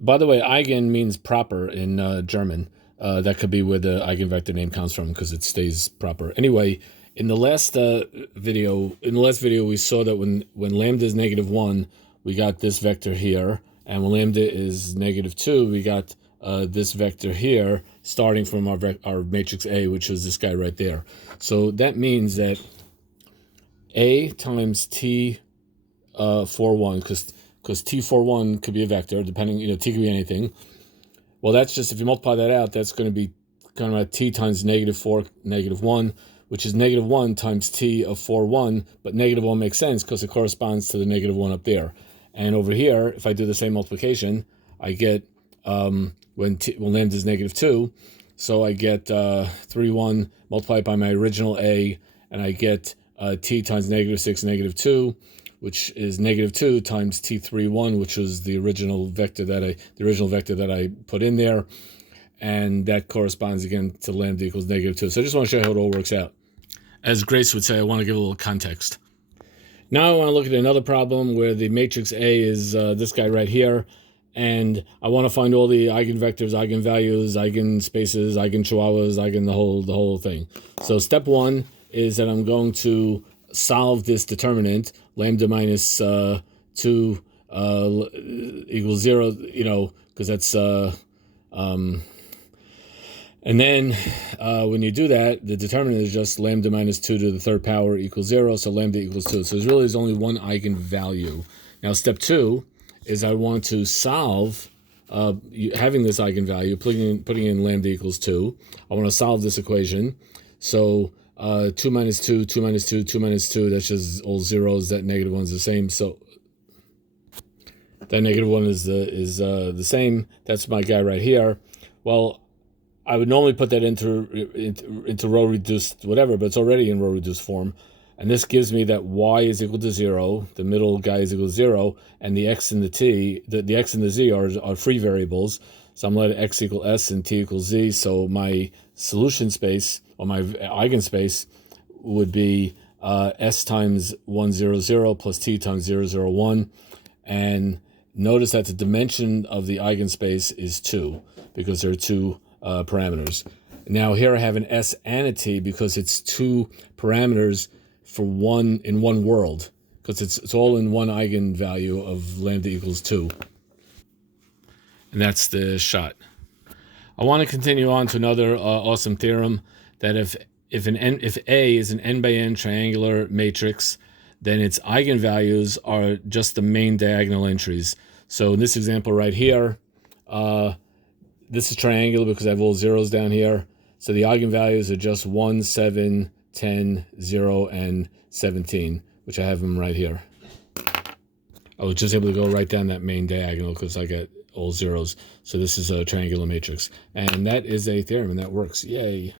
By the way, eigen means proper in German. That could be where the eigenvector name comes from because it stays proper. Anyway, in the last video, we saw that when lambda is -1, we got this vector here, and when lambda is -2, we got this vector here, starting from our matrix A, which is this guy right there. So that means that A times T 41, because T41 could be a vector, depending, T could be anything. Well, that's just, if you multiply that out, that's going to be kind of like T times -4, -1, which is -1 times T of 41, but -1 makes sense because it corresponds to the -1 up there. And over here, if I do the same multiplication, I get, when lambda is -2, so I get 3,1 multiplied by my original A, and I get T times -6, -2, which is -2 times T31, which was the original vector that I put in there, and that corresponds again to lambda equals -2. So I just want to show you how it all works out. As Grace would say, I want to give a little context. Now I want to look at another problem where the matrix A is this guy right here, and I want to find all the eigenvectors, eigenvalues, eigenspaces, eigenchihuahuas, the whole thing. So step one is that I'm going to solve this determinant, lambda minus 2 equals 0, because that's and then when you do that, the determinant is just lambda minus 2 to the third power equals 0, so lambda equals 2. So there's only one eigenvalue. Now step 2 is I want to solve, having this eigenvalue, putting in lambda equals 2. I want to solve this equation. So 2 minus 2, 2 minus 2, 2 minus 2, that's just all zeros. That -1's the same. So that -1 is the same. That's my guy right here. Well, I would normally put that into row reduced whatever, but it's already in row reduced form. And this gives me that y is equal to 0, the middle guy is equal to 0, and the x and the t, the x and the z are free variables. So I'm letting x equal s and t equals z. So my solution space, or my eigenspace, would be s times 1, 0, 0 plus t times 0, 0, 1. And notice that the dimension of the eigenspace is 2, because there are two parameters. Now here I have an s and a t because it's two parameters for one world, because it's all in one eigenvalue of lambda equals 2. And that's the shot. I want to continue on to another awesome theorem, that if A is an n by n triangular matrix, then its eigenvalues are just the main diagonal entries. So in this example right here, this is triangular because I have all zeros down here. So the eigenvalues are just 1, 7, 10, 0, and 17, which I have them right here. I was just able to go right down that main diagonal because I got all zeros. So this is a triangular matrix. And that is a theorem, and that works. Yay.